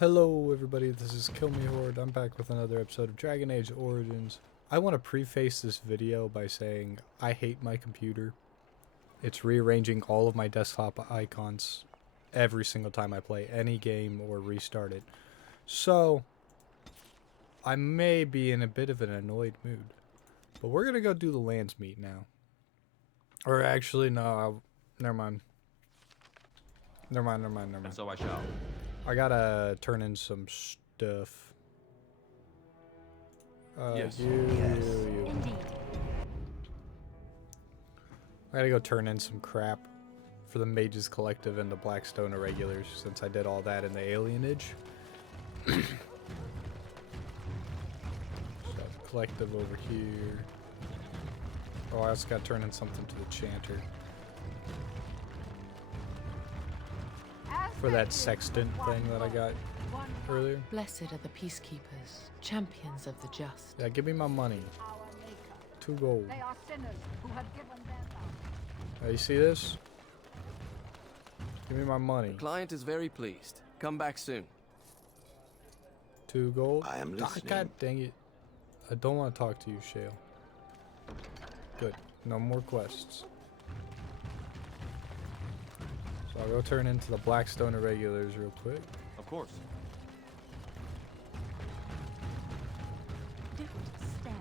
Hello everybody, this is Killmehord. I'm back with another episode of Dragon Age Origins. I want to preface this video by saying I hate my computer. It's rearranging all of my desktop icons every single time I play any game or restart it. So, I may be in a bit of an annoyed mood. But we're gonna go do the Landsmeet now. Or actually, no, never mind. Never mind. And so I shall. I gotta turn in some stuff. Yes. You. Indeed. I gotta go turn in some crap for the Mages Collective and the Blackstone Irregulars since I did all that in the Alienage. So, Collective over here. Oh, I also gotta turn in something to the Chanter. For that sextant thing that I got earlier. Blessed are the peacekeepers, champions of the just. Yeah, give me my money. 2 gold. They are sinners who have given their lives. You see this? Give me my money. Client is very pleased. Come back soon. 2 gold. I am listening. God dang it. I don't want to talk to you, Shale. Good. No more quests. So I'll go turn into the Blackstone Irregulars real quick. Of course. Don't stare.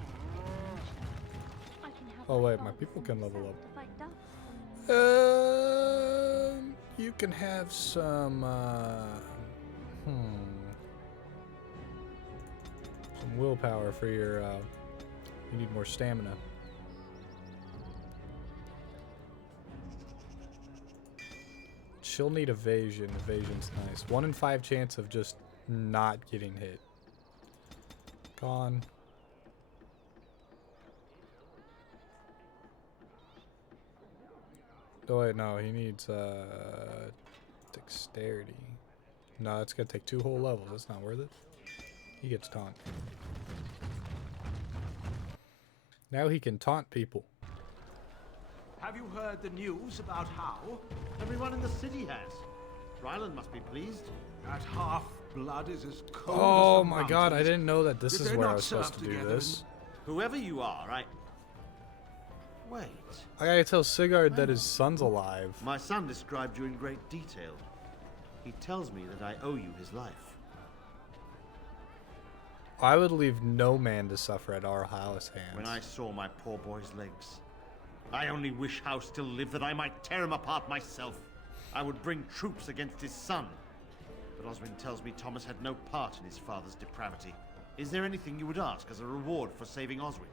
I can have Oh my wait, my father's people can level like up. dust. You can have some, some willpower for your, you need more stamina. She'll need evasion. Evasion's nice. 1 in 5 chance of just not getting hit. Gone. Oh wait, no, he needs dexterity. No, it's gonna take 2 whole levels. That's not worth it. He gets taunt. Now he can taunt people. Have you heard the news about how? Everyone in the city has. Ryland must be pleased. That half-blood is as cold Oh as the my god, I mountains. didn't know that this Did is they where I not was supposed serve to do together this. Whoever you are, Wait. I gotta tell Sigurd that his son's alive. My son described you in great detail. He tells me that I owe you his life. I would leave no man to suffer at our house hands. When I saw my poor boy's legs, I only wish House still lived that I might tear him apart myself. I would bring troops against his son. But Oswin tells me Thomas had no part in his father's depravity. Is there anything you would ask as a reward for saving Oswin?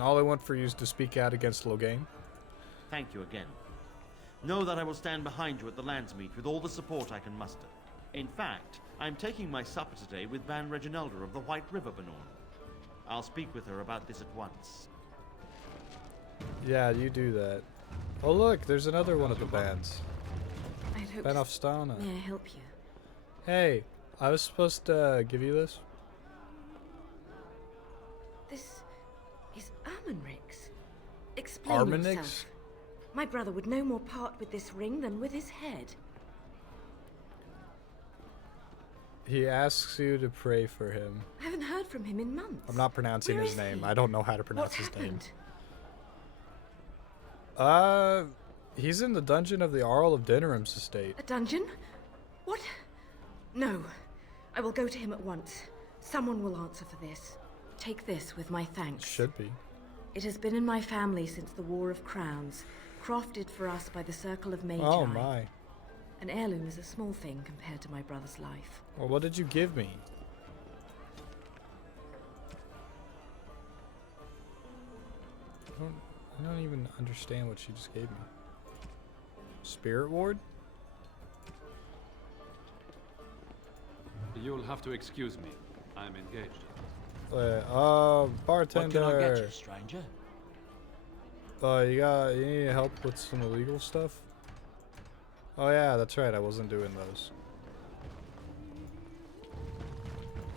All I want for you is to speak out against Loghain. Thank you again. Know that I will stand behind you at the Landsmeet with all the support I can muster. In fact, I'm taking my supper today with Ban Reginalda of the White River Benorn. I'll speak with her about this at once. Yeah, you do that. Oh look, there's another one of the bands. I'd hope Ben of Stana. May I help you? Hey, I was supposed to give you this. This is Armenrix. Explain Armenrix? yourself. My brother would no more part with this ring than with his head. He asks you to pray for him. I haven't heard from him in months. I'm not pronouncing Where his is name. he? I don't know how to pronounce What's his name. happened? He's in the dungeon of the Arl of Denerim's estate. A dungeon? What? No. I will go to him at once. Someone will answer for this. Take this with my thanks. Should be. It has been in my family since the War of Crowns, crafted for us by the Circle of Magi. Oh my. An heirloom is a small thing compared to my brother's life. Well, what did you give me? I don't even understand what she just gave me. Spirit Ward? You'll have to excuse me. I'm engaged. Bartender. What can I get you, stranger? You need help with some illegal stuff? Oh yeah, that's right, I wasn't doing those.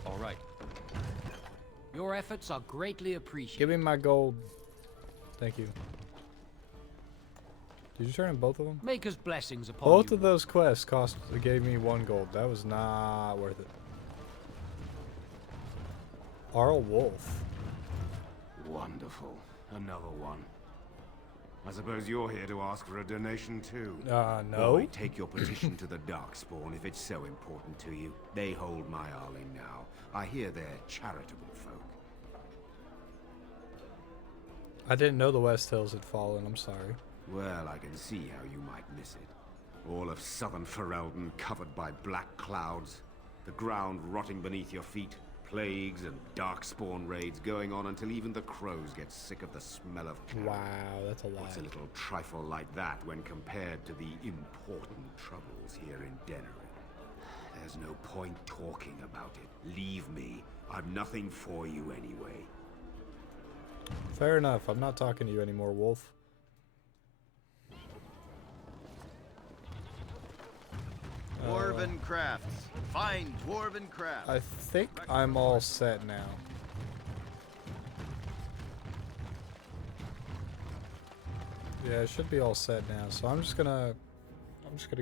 All right. Your efforts are greatly appreciated. Give me my gold. Thank you. Did you turn in both of them? Maker's blessings upon Both you. of those quests gave me 1 gold. That was not worth it. Arl Wolf. Wonderful. Another one. I suppose you're here to ask for a donation too. No. Boy, take your petition to the Darkspawn if it's so important to you. They hold my Arling now. I hear they're charitable folk. I didn't know the West Hills had fallen. I'm sorry. Well, I can see how you might miss it. All of southern Ferelden covered by black clouds. The ground rotting beneath your feet. Plagues and Darkspawn raids going on until even the crows get sick of the smell of carrion. Wow, that's a lot. What's a little trifle like that when compared to the important troubles here in Denerim? There's no point talking about it. Leave me. I'm nothing for you anyway. Fair enough. I'm not talking to you anymore, Wolf. Dwarven crafts. Fine dwarven crafts. I think I'm all set now. Yeah, it should be all set now. So I'm just gonna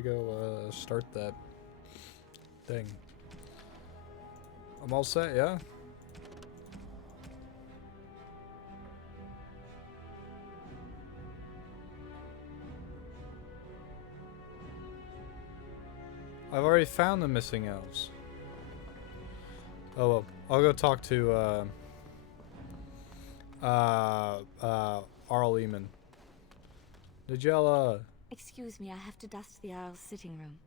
go start that thing. I'm all set, yeah? I've already found the missing elves. Oh well, I'll go talk to Arl Eamon. Did y'all Excuse me, I have to dust the Isle's sitting room.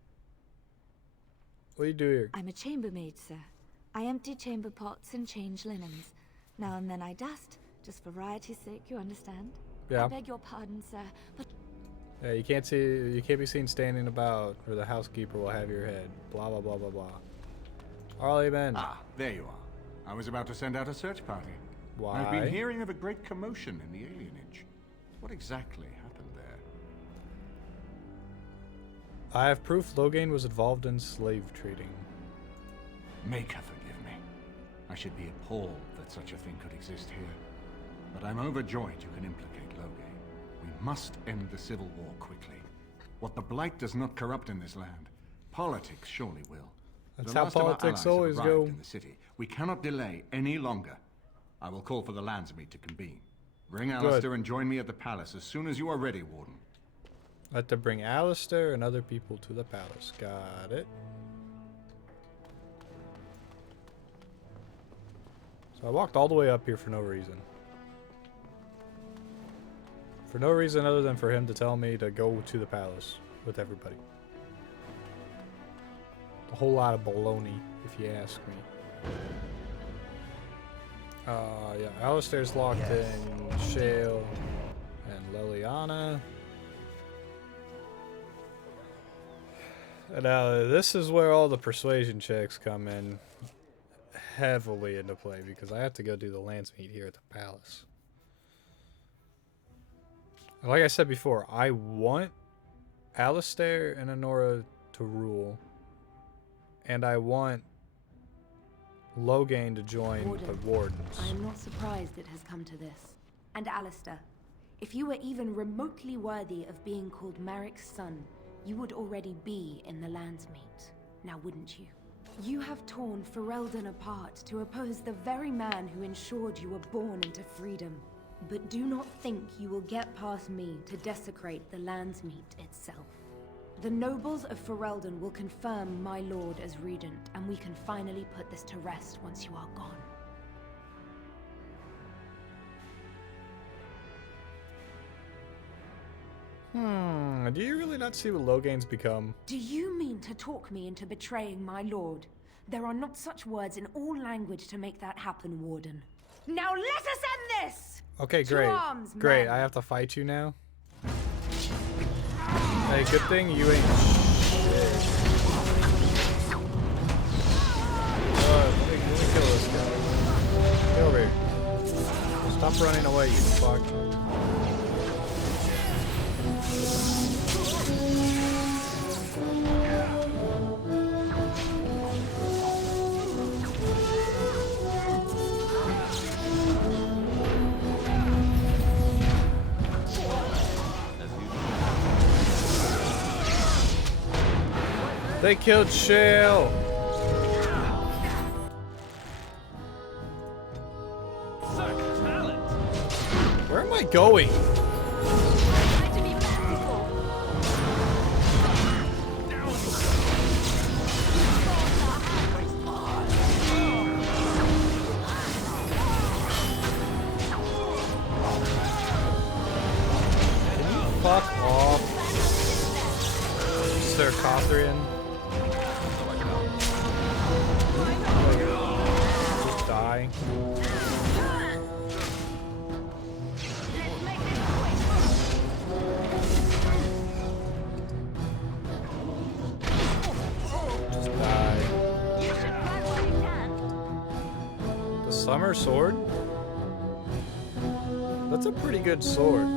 what do you do here? I'm a chambermaid, sir. I empty chamber pots and change linens. Now and then I dust, just for variety's sake, you understand? Yeah. I beg your pardon, sir, but Yeah, you can't be seen standing about, or the housekeeper will have your head. Blah blah blah blah blah. Arl Eamon. Ah, there you are. I was about to send out a search party. Why? I've been hearing of a great commotion in the alienage. What exactly happened there? I have proof Loghain was involved in slave trading. Make her forgive me. I should be appalled that such a thing could exist here. But I'm overjoyed you can implicate Loghain. We must end the civil war quickly. What the Blight does not corrupt in this land, politics surely will. That's The how last of our politics allies have always arrived go. in the city. We cannot delay any longer. I will call for the Landsmeet to convene. Bring Alistair and join me at the palace as soon as you are ready, Warden. I have to bring Alistair and other people to the palace. Got it. So I walked all the way up here for no reason. For no reason other than for him to tell me to go to the palace with everybody. A whole lot of baloney, if you ask me. Yeah, Alistair's locked in, Shale, and Liliana. And now this is where all the persuasion checks come in heavily into play, because I have to go do the Landsmeet here at the palace. Like I said before, I want Alistair and Honora to rule, and I want Loghain to join the Wardens. I am not surprised it has come to this. And Alistair, if you were even remotely worthy of being called Marik's son, you would already be in the Landsmeet, now wouldn't you? You have torn Ferelden apart to oppose the very man who ensured you were born into freedom. But do not think you will get past me to desecrate the Landsmeet itself. The nobles of Ferelden will confirm my lord as regent, and we can finally put this to rest once you are gone. Do you really not see what Loghain's become? Do you mean to talk me into betraying my lord? There are not such words in all language to make that happen, Warden. Now let us end this! Okay, To great. arms, Great, men. I have to fight you now? Hey, good thing you ain't shit. Let me kill this guy. Get over here. Stop running away, you fuck. They killed Shale. Where am I going? Fuck off. Sir Cothrian. Just die. Just die. The Summer Sword? That's a pretty good sword.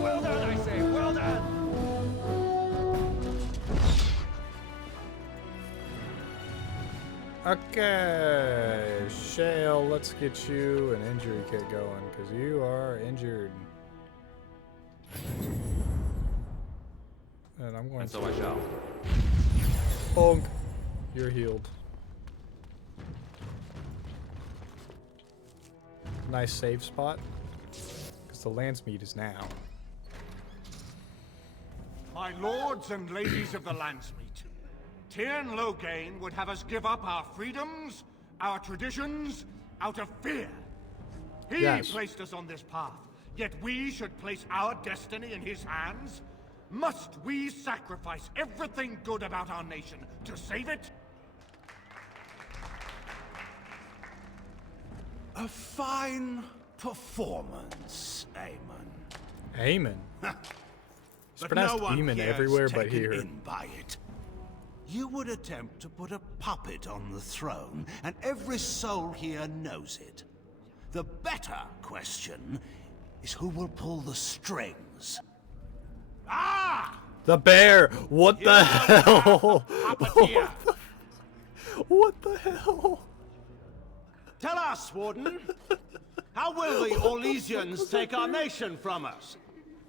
Well done, I say. Well done. Okay, Shale, let's get you an injury kit going, because you are injured. And I'm going And so I shall. Bonk. You're healed. Nice save spot. Because the Landsmeet is now. My lords and ladies of the Landsmeet, Tyrn Loghain would have us give up our freedoms, our traditions, out of fear. He placed us on this path, yet we should place our destiny in his hands? Must we sacrifice everything good about our nation to save it? A fine performance, Aemon. Aemon? It's pronounced Aemon everywhere but here. In by it. You would attempt to put a puppet on the throne, and every soul here knows it. The better question is who will pull the strings. Ah! The bear! What the hell? What the hell? Tell us, Warden. How will the Orlesians take our nation from us?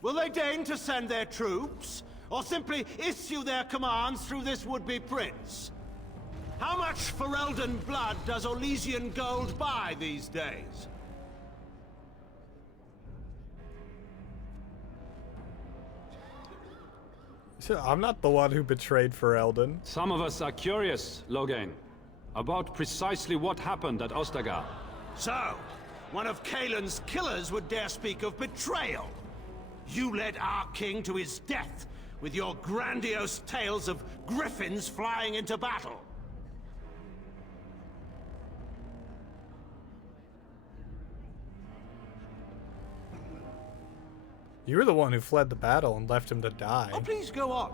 Will they deign to send their troops, or simply issue their commands through this would-be prince? How much Ferelden blood does Orlesian gold buy these days? I'm not the one who betrayed Ferelden. Some of us are curious, Loghain, about precisely what happened at Ostagar. So, one of Kaelin's killers would dare speak of betrayal. You led our king to his death with your grandiose tales of griffins flying into battle. You were the one who fled the battle and left him to die. Oh, please go on.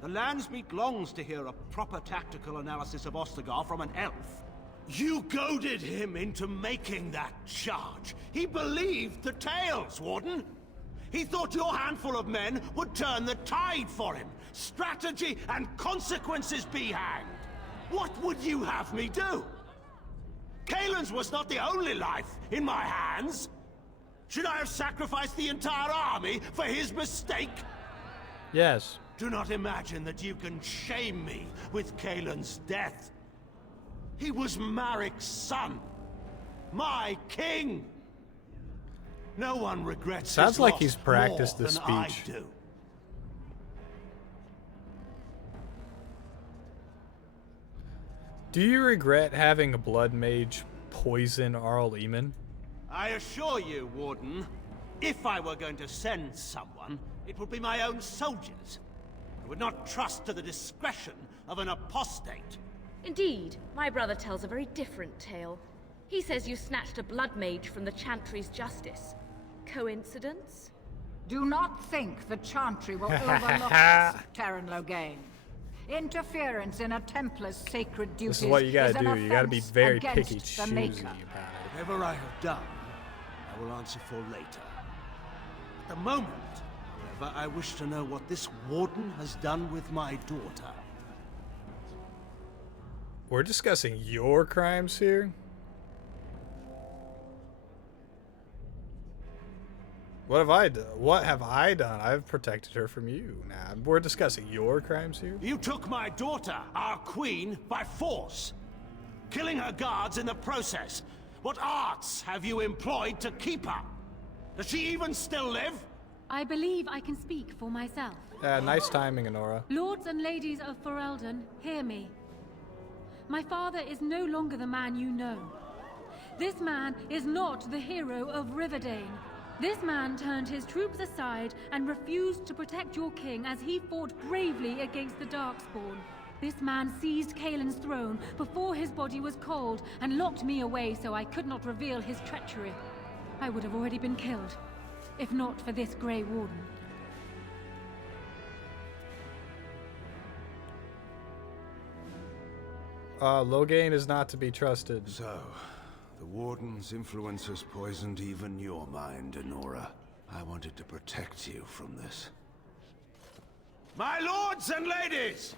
The Landsmeet longs to hear a proper tactical analysis of Ostagar from an elf. You goaded him into making that charge. He believed the tales, Warden. He thought your handful of men would turn the tide for him. Strategy and consequences be hanged. What would you have me do? Kaelin's was not the only life in my hands. Should I have sacrificed the entire army for his mistake? Yes. Do not imagine that you can shame me with Kaelin's death. He was Marik's son. My king. No one regrets Sounds his like loss he's practiced more the than I speech. do. Do you regret having a blood mage poison Arl Eamon? I assure you, Warden, if I were going to send someone, it would be my own soldiers. I would not trust to the discretion of an apostate. Indeed, my brother tells a very different tale. He says you snatched a blood mage from the Chantry's justice. Coincidence? Do not think the Chantry will overlook us, Terran Loghain. Interference in a Templar's sacred duties This is what you gotta is an do. You gotta be offense very against picky, the choosy Maker. about it. Whatever I have done, I will answer for later. At the moment, however, I wish to know what this Warden has done with my daughter. We're discussing your crimes here? What have I done? What have I done? I've protected her from you. Nah, we're discussing your crimes here. You took my daughter, our queen, by force, killing her guards in the process. What arts have you employed to keep her? Does she even still live? I believe I can speak for myself. Nice timing, Honora. Lords and ladies of Ferelden, hear me. My father is no longer the man you know. This man is not the hero of Riverdane. This man turned his troops aside and refused to protect your king as he fought bravely against the Darkspawn. This man seized Kaelin's throne before his body was cold and locked me away so I could not reveal his treachery. I would have already been killed, if not for this Grey Warden. Logain is not to be trusted. So, the Warden's influence has poisoned even your mind, Honora. I wanted to protect you from this. My lords and ladies!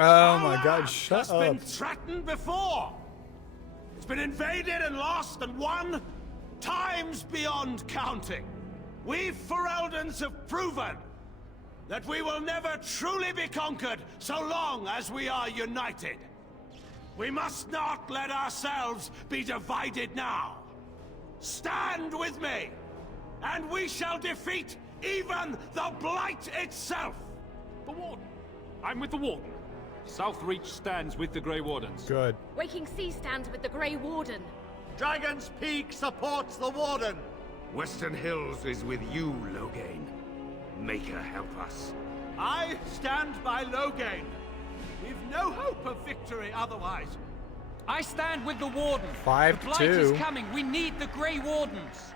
Oh my god, shut has up. been threatened before. It's been invaded and lost and won times beyond counting. We Fereldans have proven that we will never truly be conquered so long as we are united. We must not let ourselves be divided now. Stand with me, and we shall defeat even the Blight itself. The Warden. I'm with the Warden. Southreach stands with the Grey Wardens. Good. Waking Sea stands with the Grey Warden. Dragon's Peak supports the Warden. Western Hills is with you, Logain. Make her help us. I stand by Logain. We've no hope of victory otherwise. I stand with the Warden. 5-2. The Blight is coming. We need the Grey Wardens.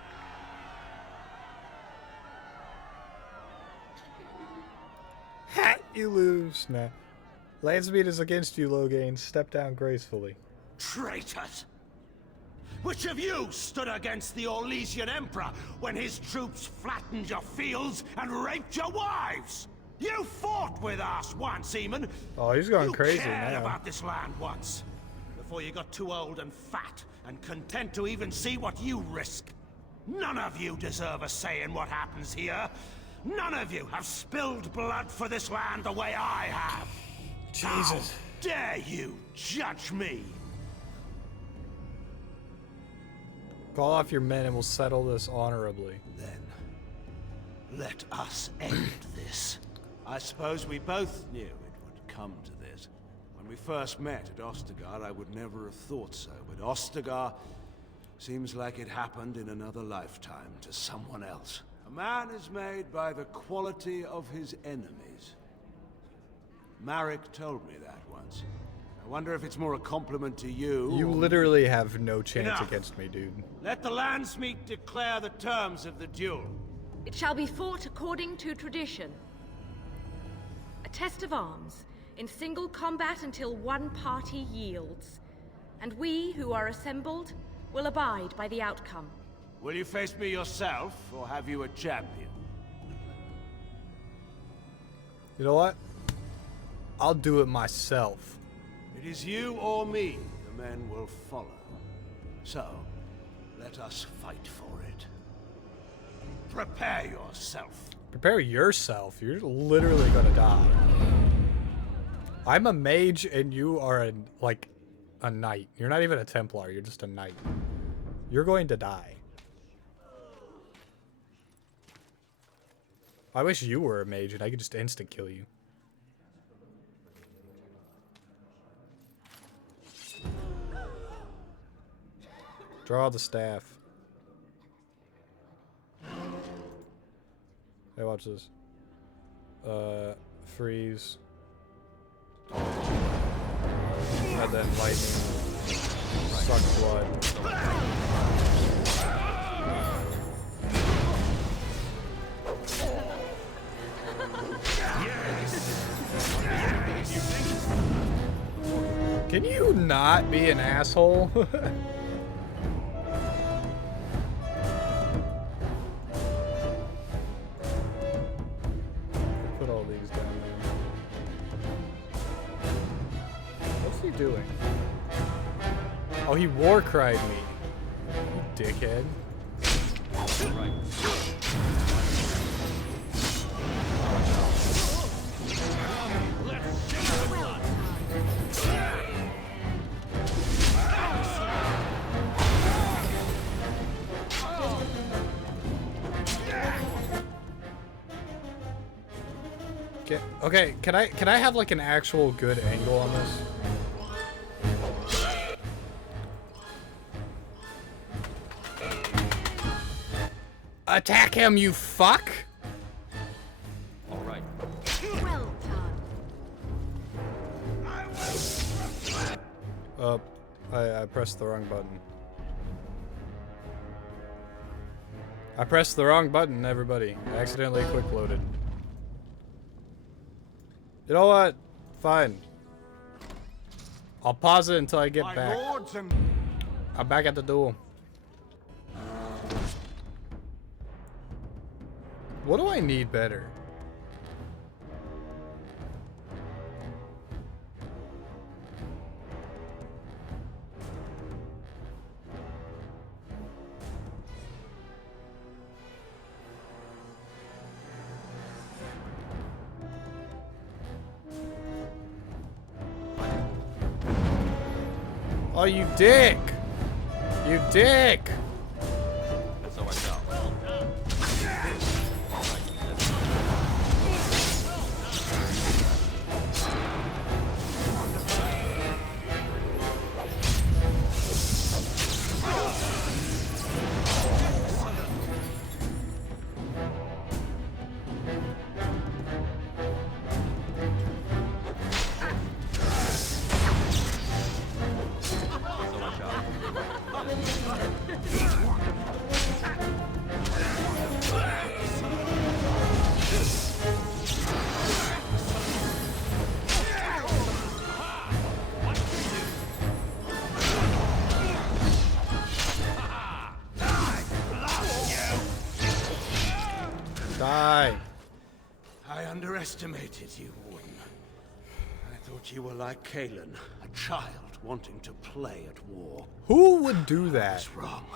Ha! You lose. Nah. Landsmeet is against you, Logain. Step down gracefully. Traitors! Which of you stood against the Orlesian Emperor when his troops flattened your fields and raped your wives? You fought with us once, Eamon. Oh, he's going you crazy cared now. about this land once, before you got too old and fat and content to even see what you risk. None of you deserve a say in what happens here. None of you have spilled blood for this land the way I have. Jesus. How dare you judge me? Call off your men and we'll settle this honorably. Then, let us end this. I suppose we both knew it would come to this. When we first met at Ostagar, I would never have thought so, but Ostagar seems like it happened in another lifetime to someone else. A man is made by the quality of his enemies. Marek told me that once. I wonder if it's more a compliment to you. You or literally have no chance Enough. against me, dude. Let the Landsmeet declare the terms of the duel. It shall be fought according to tradition. A test of arms, in single combat until one party yields. And we, who are assembled, will abide by the outcome. Will you face me yourself, or have you a champion? You know what? I'll do it myself. It is you or me the men will follow. So, let us fight for it. Prepare yourself. Prepare yourself. You're literally gonna die. I'm a mage and you are a knight. You're not even a Templar. You're just a knight. You're going to die. I wish you were a mage and I could just instant kill you. Draw the staff. Hey, watch this. Freeze. And then lightning. Suck blood. Can you not be an asshole? Put all these down there. What's he doing? Oh, he war cried me. You dickhead. Right. Okay, can I have like an actual good angle on this? Attack him, you fuck! All right. Well done. I pressed the wrong button. I pressed the wrong button, everybody. I accidentally quick loaded. You know what? Fine. I'll pause it until I get back. I'm back at the duel. What do I need better? Oh, you dick! You dick! So I shall. Die. I underestimated you, Warden. I thought you were like Kalen, a child wanting to play at war. Who would do that? I was wrong.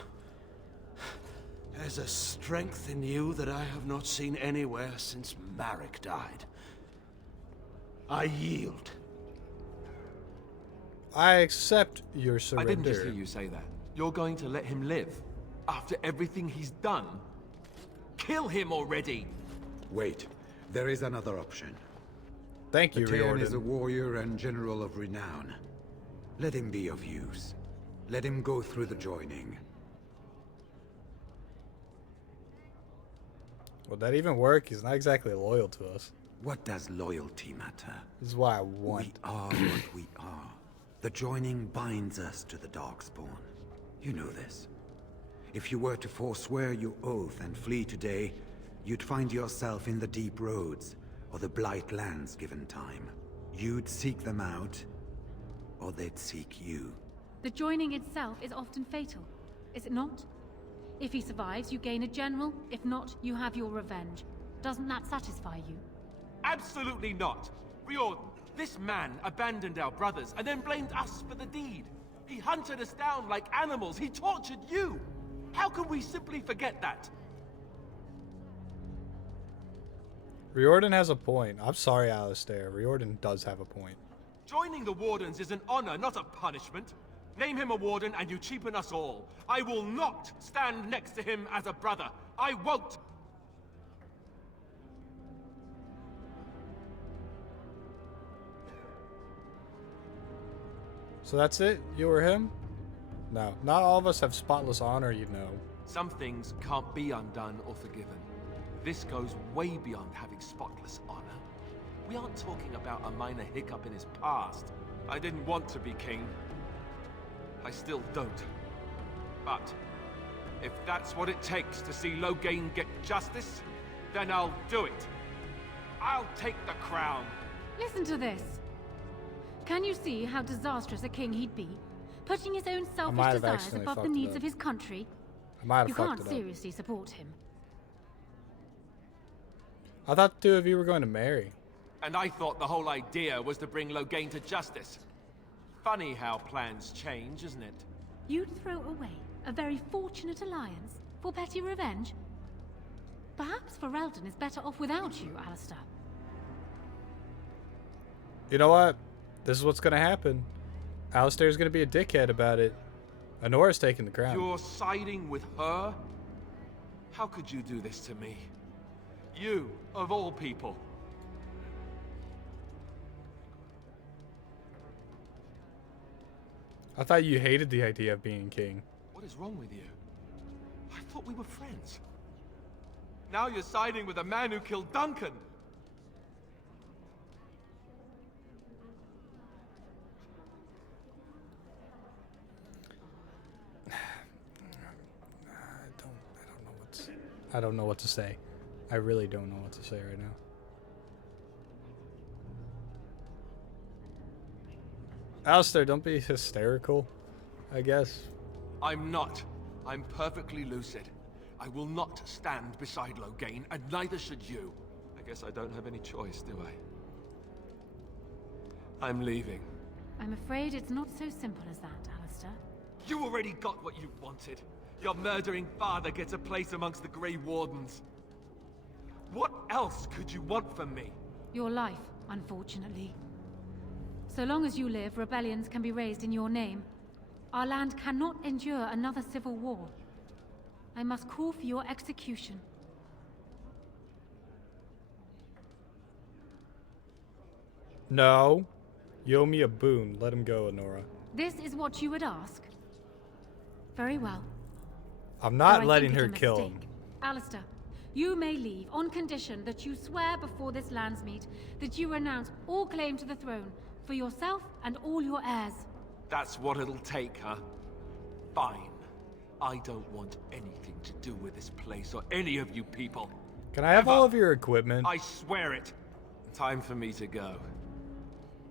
There's a strength in you that I have not seen anywhere since Marek died. I yield. I accept your surrender. I didn't just hear you say that. You're going to let him live? After everything he's done? Kill him already! Wait, there is another option. Thank you, Riordan is a Riordan. warrior and general of renown. Let him be of use. Let him go through the joining. Would that even work? He's not exactly loyal to us. What does loyalty matter? This is what I want. We are what we are. The joining binds us to the Darkspawn. You know this. If you were to forswear your oath and flee today, you'd find yourself in the Deep Roads, or the Blight Lands given time. You'd seek them out, or they'd seek you. The joining itself is often fatal, is it not? If he survives, you gain a general. If not, you have your revenge. Doesn't that satisfy you? Absolutely not! Riordan, this man abandoned our brothers and then blamed us for the deed. He hunted us down like animals. He tortured you! How can we simply forget that? Riordan has a point. I'm sorry, Alistair. Riordan does have a point. Joining the Wardens is an honor, not a punishment. Name him a Warden and you cheapen us all. I will not stand next to him as a brother. I won't! So that's it? You or him? No. Not all of us have spotless honor, you know. Some things can't be undone or forgiven. This goes way beyond having spotless honor. We aren't talking about a minor hiccup in his past. I didn't want to be king. I still don't. But if that's what it takes to see Loghain get justice, then I'll do it. I'll take the crown. Listen to this. Can you see how disastrous a king he'd be? Putting his own selfish desires above the needs of his country? You can't seriously support him. I thought the two of you were going to marry. And I thought the whole idea was to bring Loghain to justice. Funny how plans change, isn't it? You'd throw away a very fortunate alliance for petty revenge? Perhaps Ferelden is better off without you, Alistair. You know what? This is what's going to happen. Alistair's going to be a dickhead about it. Honora's taking the crown. You're siding with her? How could you do this to me? You, of all people. I thought you hated the idea of being king. What is wrong with you? I thought we were friends. Now you're siding with a man who killed Duncan. I don't know what to say. I really don't know what to say right now. Alistair, don't be hysterical, I guess. I'm not. I'm perfectly lucid. I will not stand beside Loghain, and neither should you. I guess I don't have any choice, do I? I'm leaving. I'm afraid it's not so simple as that, Alistair. You already got what you wanted. Your murdering father gets a place amongst the Grey Wardens. What else could you want from me? Your life, unfortunately. So long as you live, rebellions can be raised in your name. Our land cannot endure another civil war. I must call for your execution. No. You owe me a boon. Let him go, Honora. This is what you would ask? Very well. I'm not Though letting I think her it a kill him. mistake. Alistair, you may leave on condition that you swear before this Landsmeet that you renounce all claim to the throne for yourself and all your heirs. That's what it'll take, huh? Fine. I don't want anything to do with this place or any of you people. Can I have all of your equipment? I swear it. Time for me to go.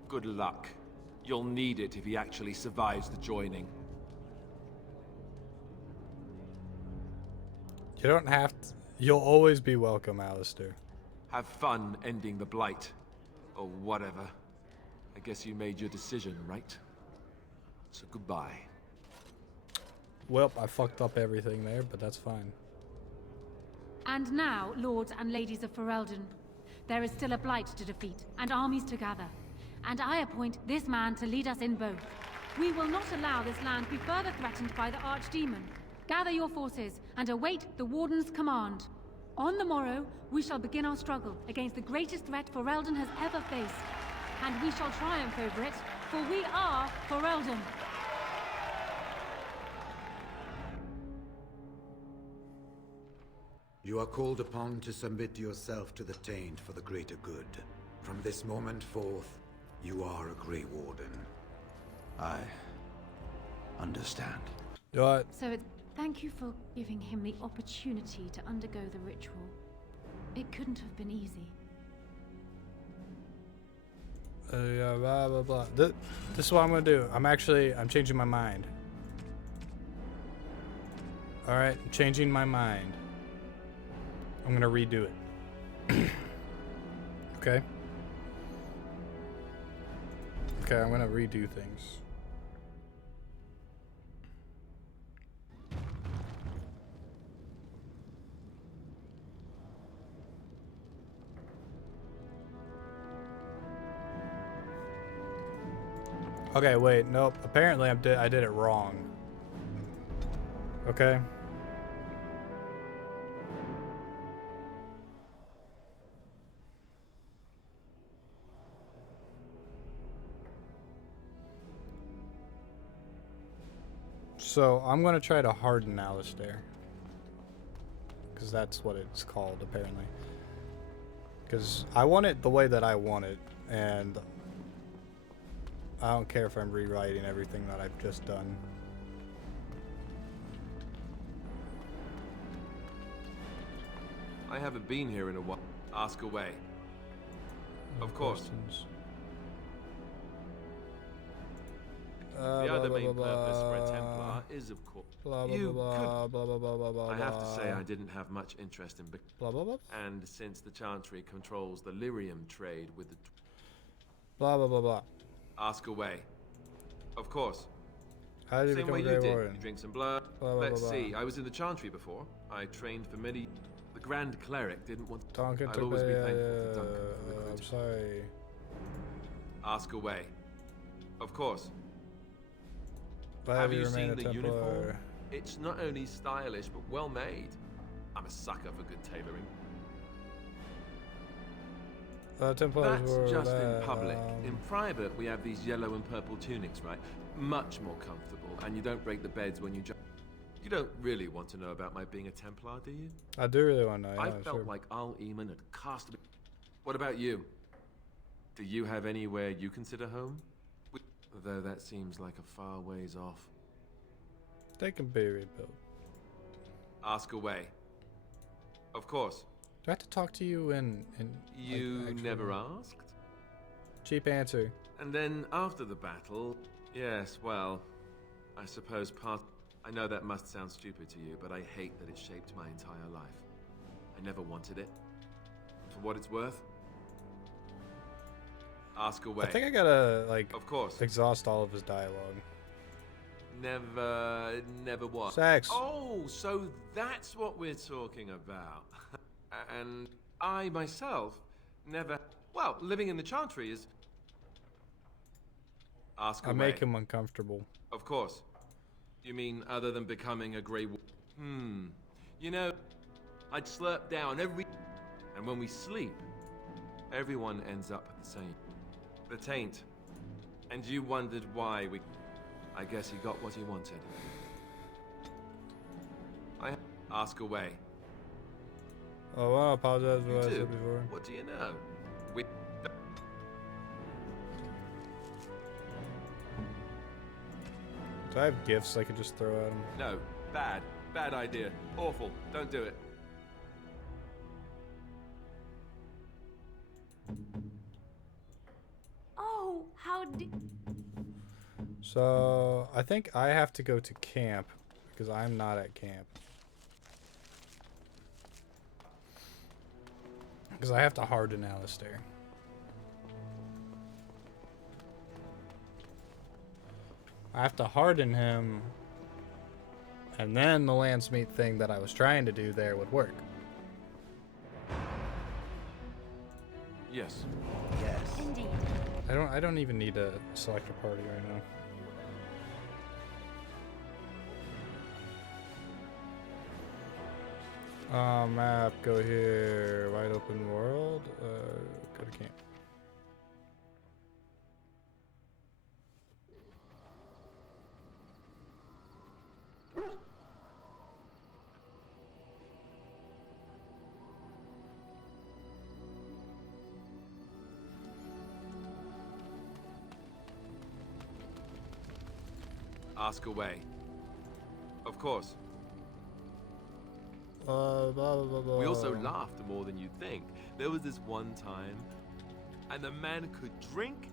Good luck. You'll need it if he actually survives the joining. You don't have to. You'll always be welcome, Alistair. Have fun ending the Blight. Or whatever. I guess you made your decision, right? So goodbye. Well, I fucked up everything there, but that's fine. And now, lords and ladies of Ferelden, there is still a Blight to defeat, and armies to gather. And I appoint this man to lead us in both. We will not allow this land be further threatened by the Archdemon. Gather your forces, and await the Warden's command. On the morrow, we shall begin our struggle against the greatest threat Ferelden has ever faced. And we shall triumph over it, for we are Ferelden. You are called upon to submit yourself to the Taint for the greater good. From this moment forth, you are a Grey Warden. I understand. So thank you for giving him the opportunity to undergo the ritual. It couldn't have been easy. Yeah, blah, blah, blah. This is what I'm gonna do. I'm changing my mind. Alright, I'm changing my mind. I'm gonna redo it. Okay? Okay, I'm gonna redo things. Okay, wait, nope. Apparently I did it wrong. Okay. So I'm gonna try to harden Alistair. Because that's what it's called, apparently. Because I want it the way that I want it, and I don't care if I'm rewriting everything that I've just done. I haven't been here in a while. Ask away. Of course. The other main purpose for a Templar is, of course, I have to say I didn't have much interest in and since the Chantry controls the lyrium trade with the blah blah blah blah. Ask away. Of course. How did you Same become way a you Grey did. Warden? You drink some blood. Blah, blah, Let's blah, see. blah. I was in the Chantry before. I trained for many. The Grand Cleric didn't want. Duncan I'll always be thankful to Duncan for the I'm sorry. Ask away. Of course. Why Have you you remain seen a the Templar? uniform? It's not only stylish, but well made. I'm a sucker for good tailoring. Templars That's were just in that, public. In private, we have these yellow and purple tunics, right? Much more comfortable, and you don't break the beds when you jump. You don't really want to know about my being a Templar, do you? I do really want to know. I Yeah, felt sure. like Al-Eamon had cast me. What about you? Do you have anywhere you consider home? Though that seems like a far ways off. They can be rebuilt. Ask away. Of course. Do I have to talk to you in You like, never asked? Cheap answer. And then after the battle, yes, well, I suppose I know that must sound stupid to you, but I hate that it shaped my entire life. I never wanted it. For what it's worth, ask away. I think I gotta like of course. exhaust all of his dialogue. Never what? Sex. Oh, so that's what we're talking about. And I myself never. Well, living in the Chantry is. Ask away. I make him uncomfortable. Of course. You mean other than becoming a grey? You know, I'd slurp down every. And when we sleep, everyone ends up the same. The taint. And you wondered why we. I guess he got what he wanted. Ask away. Oh, well, I apologize for You what I do? said before. What do you know? We. Do I have gifts I could just throw at him? No. Bad idea. Awful. Don't do it. Oh, how did... So, I think I have to go to camp because I'm not at camp. Because I have to harden Alistair. I have to harden him, and then the Landsmeet thing that I was trying to do there would work. Yes. Yes. Indeed. I don't even need to select a party right now. Map, go here. Wide open world. Go to camp. Ask away. Of course. Blah, blah, blah, We also blah. laughed more than you'd think. There was this one time, and the man could drink.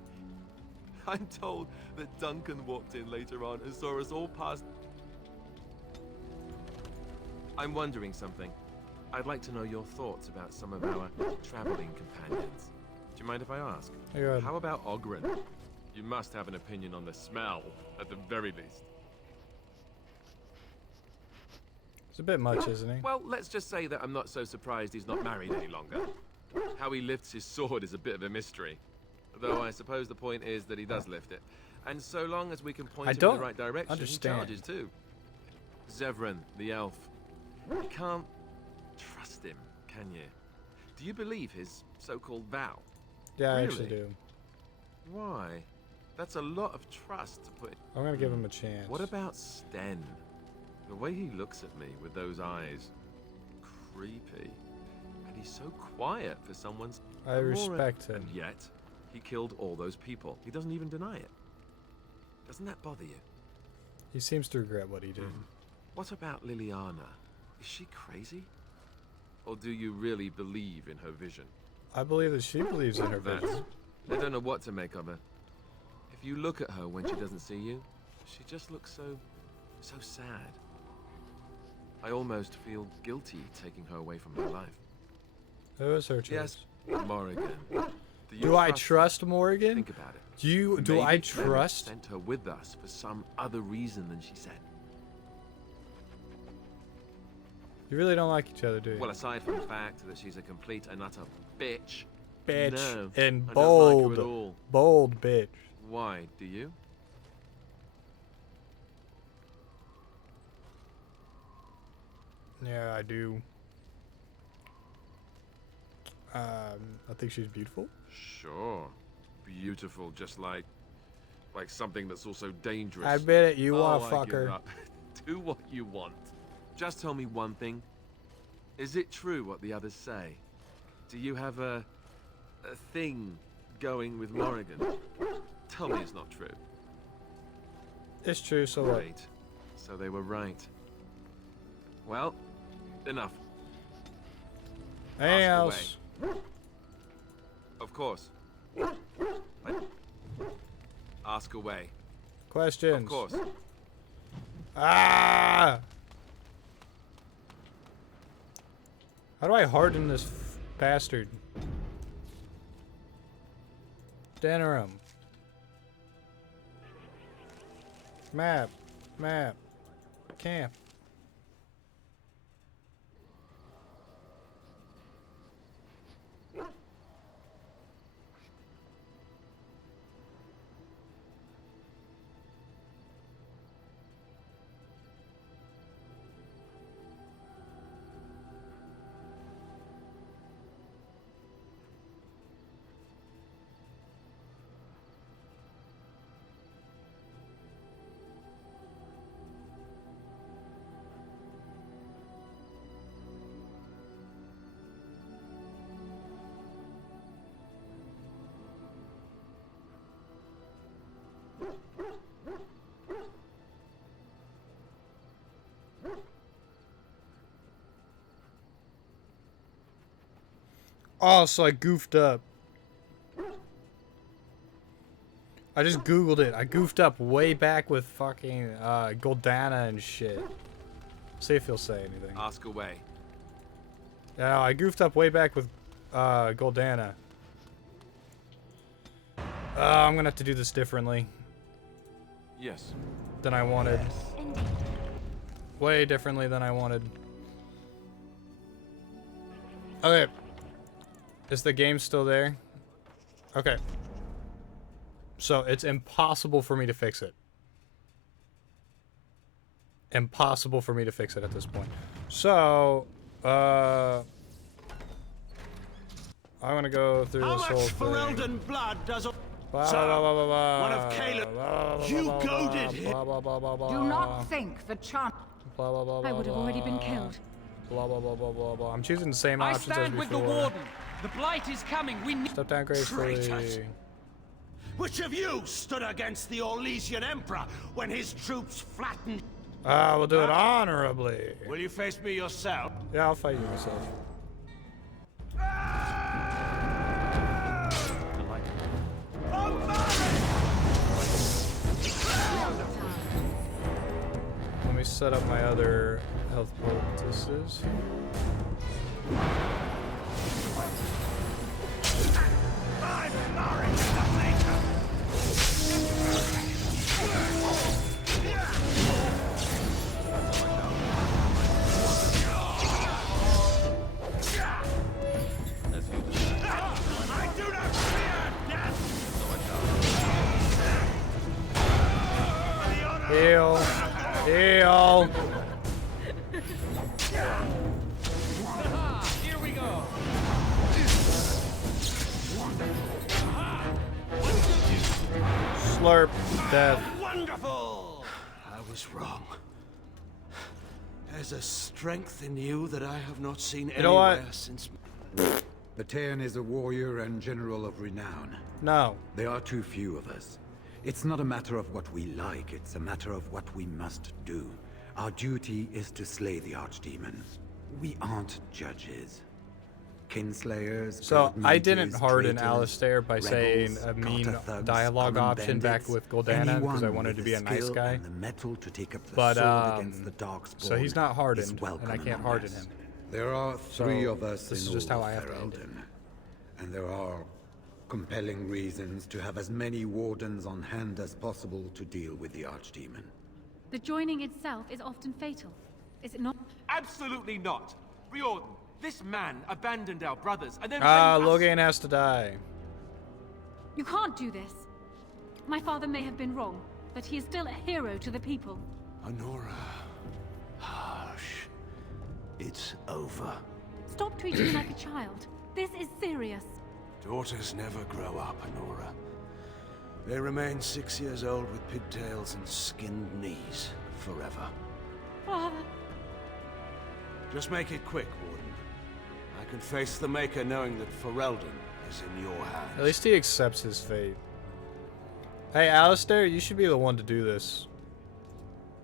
I'm told that Duncan walked in later on and saw us all pass. I'm wondering something. I'd like to know your thoughts about some of our traveling companions. Do you mind if I ask? Go ahead. How about Ogren? You must have an opinion on the smell, at the very least. It's a bit much, isn't he? Well, let's just say that I'm not so surprised he's not married any longer. How he lifts his sword is a bit of a mystery. Though I suppose the point is that he does lift it. And so long as we can point him in the right direction, he charges too. Zevran, the elf. You can't trust him, can you? Do you believe his so-called vow? Yeah, I Really? actually do. Why? That's a lot of trust to put. I'm gonna give him a chance. What about Sten? The way he looks at me with those eyes. Creepy. And he's so quiet for someone's... I respect him. And yet, he killed all those people. He doesn't even deny it. Doesn't that bother you? He seems to regret what he did. What about Liliana? Is she crazy? Or do you really believe in her vision? I believe that she believes in her vision. I don't know what to make of her. If you look at her when she doesn't see you, she just looks so sad. I almost feel guilty taking her away from her life. It was her choice. Yes, Morrigan. Do I trust Morrigan? Think about it. Do I Maybe trust? Sent her with us for some other reason than she said. You really don't like each other, do you? Well, aside from the fact that she's a complete and utter bitch. Bitch No, and I don't bold, like her at all. bold bitch. Why? Do you? Yeah, I do. I think she's beautiful. Sure. Beautiful, just like something that's also dangerous. I bet it. You want Oh, to I fuck give her. up. Do what you want. Just tell me one thing. Is it true what the others say? Do you have a thing going with Morrigan? Tell me it's not true. It's true, so what? Great. So they were right. Well, enough. Anything Ask else? away. Of course. Ask away. Questions? Of course. Ah! How do I harden this bastard? Denerim. Map. Map. Camp. Oh, so I goofed up. I just googled it. I goofed up way back with fucking Goldana and shit. See if he'll say anything. Ask away. Yeah, I goofed up way back with Goldana. I'm gonna have to do this differently Yes. than I wanted. Way differently than I wanted. Okay. Is the game still there? Okay. So it's impossible for me to fix it. Impossible for me to fix it at this point. So, I'm gonna go through How this much whole thing. Ferelden blood does a... Blah, Sir, blah, blah, blah, blah, one of Caleb... You goaded him! Blah, blah, blah, blah, blah. Do not think the chant. Blah, blah, blah, blah, I would have already been killed. Blah, blah, blah, blah, blah, blah. I'm choosing the same I options as stand with the before. Warden. The Blight is coming. We need... Step down gracefully. Traitors. Which of you stood against the Orlesian Emperor when his troops flattened... We'll do it honorably. Will you face me yourself? Yeah, I'll fight you myself. Let me set up my other health poultices. Heal. Heal. Here we go. Slurp. Death. Wonderful! I was wrong. There's a strength in you that I have not seen You know what? anywhere since... Bataeon is a warrior and general of renown. No. There are too few of us. It's not a matter of what we like, it's a matter of what we must do. Our duty is to slay the Archdemon. We aren't judges. Kinslayers, So I didn't Godmakers, harden traitors, Alistair by saying rebels, a mean gutter thugs, dialogue common option back bandits, with Goldana because I anyone wanted to with be the a nice skill guy. and the metal to take up the But sword against the Darkspawn so he's not is hardened, welcome and I can't among harden us. him. There are three of us this in is just all how I have to end it. Ferelden, and there are compelling reasons to have as many wardens on hand as possible to deal with the Archdemon. The joining itself is often fatal, is it not? Absolutely not. Riordan, this man abandoned our brothers and then blamed us. Logan has to die. You can't do this. My father may have been wrong, but he is still a hero to the people. Honora... Hush. It's over. Stop treating me like a child. This is serious. Daughters never grow up, Honora. They remain 6 years old with pigtails and skinned knees forever. Father. Just make it quick, Warden. I can face the Maker knowing that Ferelden is in your hands. At least he accepts his fate. Hey, Alistair, you should be the one to do this.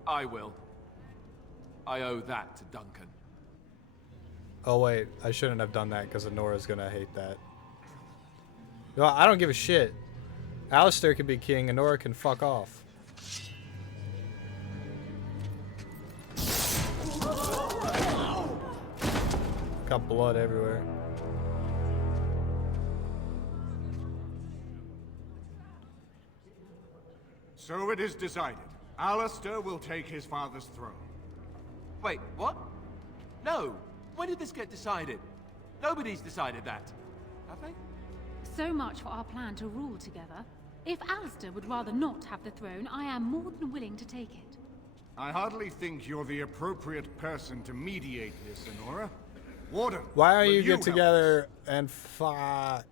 I will. I owe that to Duncan. Oh wait, I shouldn't have done that because Honora's gonna hate that. No, I don't give a shit. Alistair can be king, Honora can fuck off. Got blood everywhere. So it is decided. Alistair will take his father's throne. Wait, what? No. When did this get decided? Nobody's decided that. Have they? So much for our plan to rule together. If Alistair would rather not have the throne, I am more than willing to take it. I hardly think you're the appropriate person to mediate this, Honora. Warden, why are will you get help together and fuck?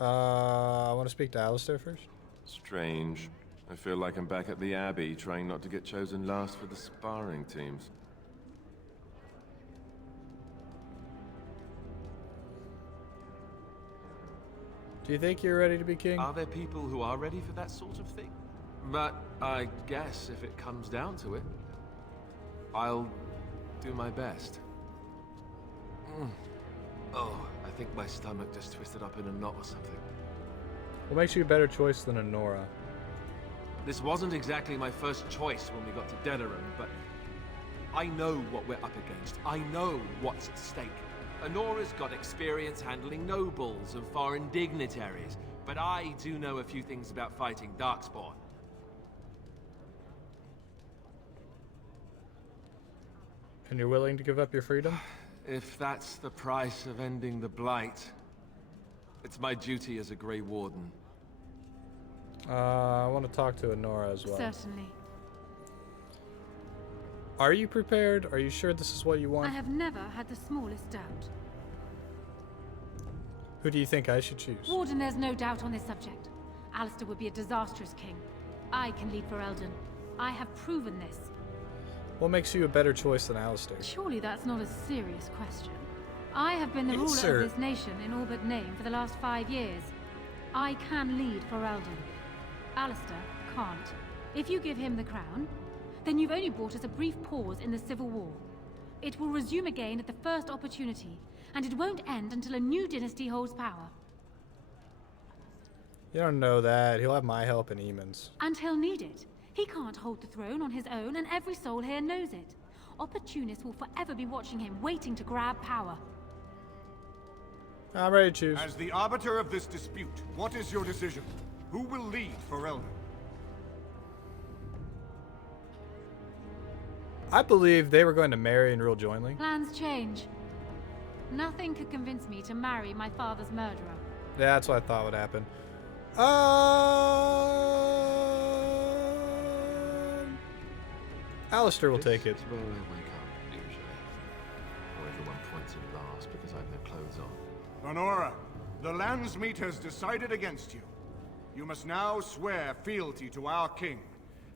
I want to speak to Alistair first. Strange. I feel like I'm back at the Abbey, trying not to get chosen last for the sparring teams. Do you think you're ready to be king? Are there people who are ready for that sort of thing? But I guess if it comes down to it, I'll do my best. Oh, I think my stomach just twisted up in a knot or something. What makes you a better choice than Honora? This wasn't exactly my first choice when we got to Denerim, but I know what we're up against. I know what's at stake. Honora's got experience handling nobles and foreign dignitaries, but I do know a few things about fighting Darkspawn. And you're willing to give up your freedom? If that's the price of ending the Blight, it's my duty as a Grey Warden. I want to talk to Honora as well. Certainly. Are you prepared? Are you sure this is what you want? I have never had the smallest doubt. Who do you think I should choose? Warden, there's no doubt on this subject. Alistair would be a disastrous king. I can lead Ferelden. I have proven this. What makes you a better choice than Alistair? Surely that's not a serious question. I have been the ruler of this nation in all but name for the last 5 years. I can lead Ferelden. Alistair can't. If you give him the crown, then you've only brought us a brief pause in the Civil War. It will resume again at the first opportunity, and it won't end until a new dynasty holds power. You don't know that. He'll have my help and Eamon's. And he'll need it. He can't hold the throne on his own, and every soul here knows it. Opportunists will forever be watching him, waiting to grab power. I'm ready to choose. As the arbiter of this dispute, what is your decision? Who will lead Ferelden? I believe they were going to marry and rule jointly. Plans change. Nothing could convince me to marry my father's murderer. Yeah, that's what I thought would happen. Alistair will take it. This is where I wake up, usually. Or everyone points at last because I have no clothes on. Honora, the Landsmeet has decided against you. You must now swear fealty to our king,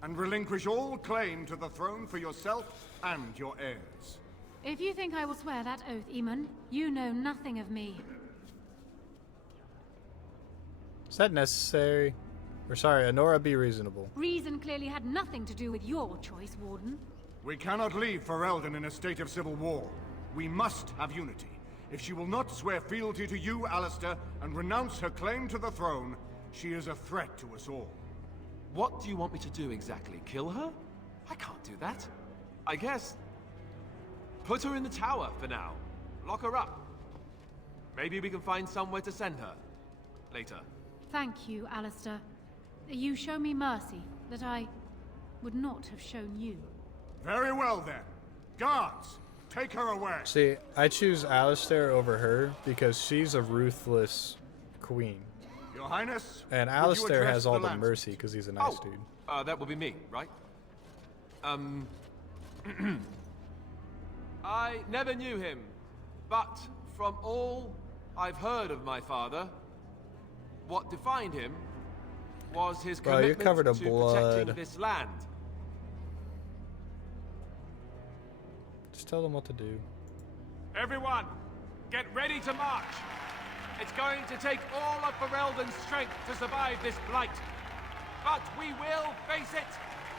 and relinquish all claim to the throne for yourself and your heirs. If you think I will swear that oath, Eamon, you know nothing of me. Is that necessary? Or sorry, Honora, be reasonable. Reason clearly had nothing to do with your choice, Warden. We cannot leave Ferelden in a state of civil war. We must have unity. If she will not swear fealty to you, Alistair, and renounce her claim to the throne, she is a threat to us all. What do you want me to do exactly? Kill her? I can't do that. I guess... put her in the tower for now. Lock her up. Maybe we can find somewhere to send her. Later. Thank you, Alistair. You show me mercy that I would not have shown you. Very well, then. Guards, take her away. See, I choose Alistair over her because she's a ruthless queen. Your Highness, and Alistair has all the mercy because he's a nice dude. That would be me, right? I never knew him, but from all I've heard of my father, what defined him was his Bro, you're commitment covered in to blood. protecting this land. Just tell them what to do. Everyone, get ready to march. It's going to take all of Ferelden's strength to survive this blight. But we will face it,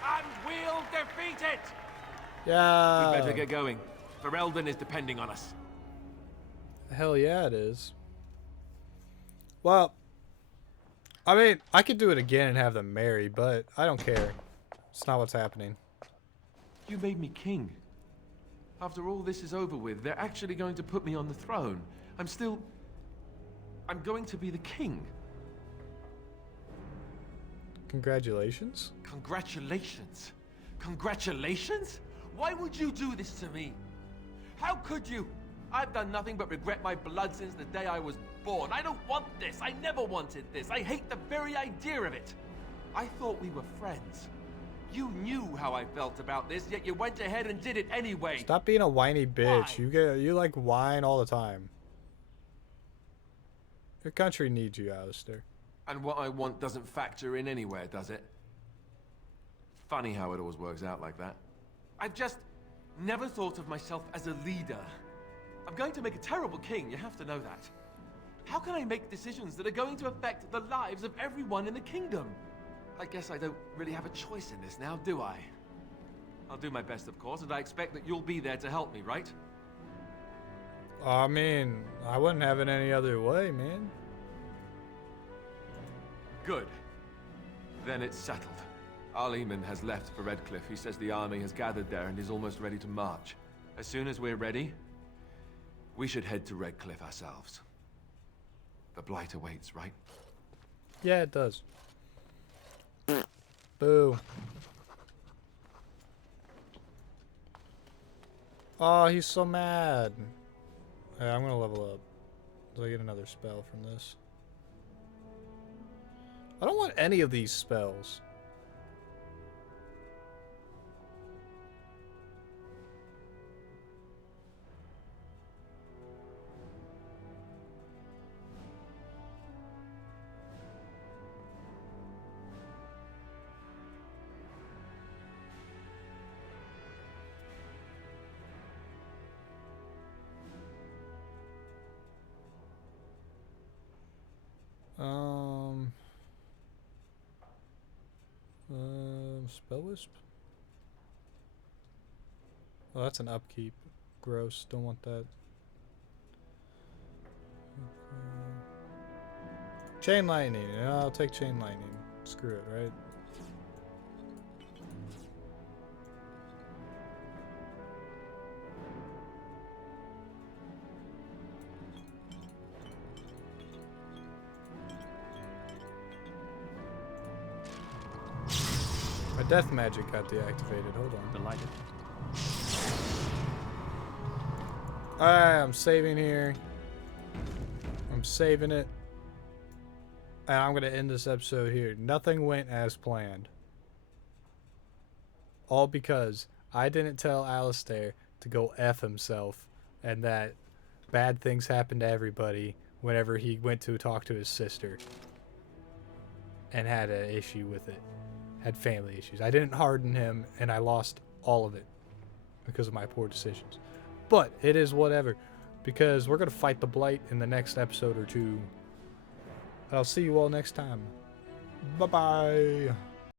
and we'll defeat it! Yeah. We better get going. Ferelden is depending on us. Hell yeah, it is. Well, I mean, I could do it again and have them marry, but I don't care. It's not what's happening. You made me king. After all this is over with, they're actually going to put me on the throne. I'm going to be the king. Congratulations. Congratulations? Congratulations? Why would you do this to me? How could you? I've done nothing but regret my blood since the day I was born. I don't want this. I never wanted this. I hate the very idea of it. I thought we were friends. You knew how I felt about this, yet you went ahead and did it anyway. Stop being a whiny bitch. You like whine all the time. Your country needs you, Alistair. And what I want doesn't factor in anywhere, does it? Funny how it always works out like that. I've just never thought of myself as a leader. I'm going to make a terrible king, you have to know that. How can I make decisions that are going to affect the lives of everyone in the kingdom? I guess I don't really have a choice in this now, do I? I'll do my best, of course, and I expect that you'll be there to help me, right? I mean, I wouldn't have it any other way, man. Good. Then it's settled. Arleman has left for Redcliffe. He says the army has gathered there and is almost ready to march. As soon as we're ready, we should head to Redcliffe ourselves. The blight awaits, right? Yeah, it does. Boo. Oh, he's so mad. Yeah, I'm gonna level up. So I get another spell from this. I don't want any of these spells. Spell Wisp? Oh, that's an upkeep. Gross. Don't want that. Chain Lightning. Yeah, I'll take Chain Lightning. Screw it, right? My death magic got deactivated. Hold on. Delighted. Alright, I'm saving here. I'm saving it. And I'm going to end this episode here. Nothing went as planned. All because I didn't tell Alistair to go F himself and that bad things happened to everybody whenever he went to talk to his sister and had an issue with it. Had family issues. I didn't harden him and I lost all of it because of my poor decisions. But it is whatever, because we're going to fight the blight in the next episode or two. I'll see you all next time. Bye-bye.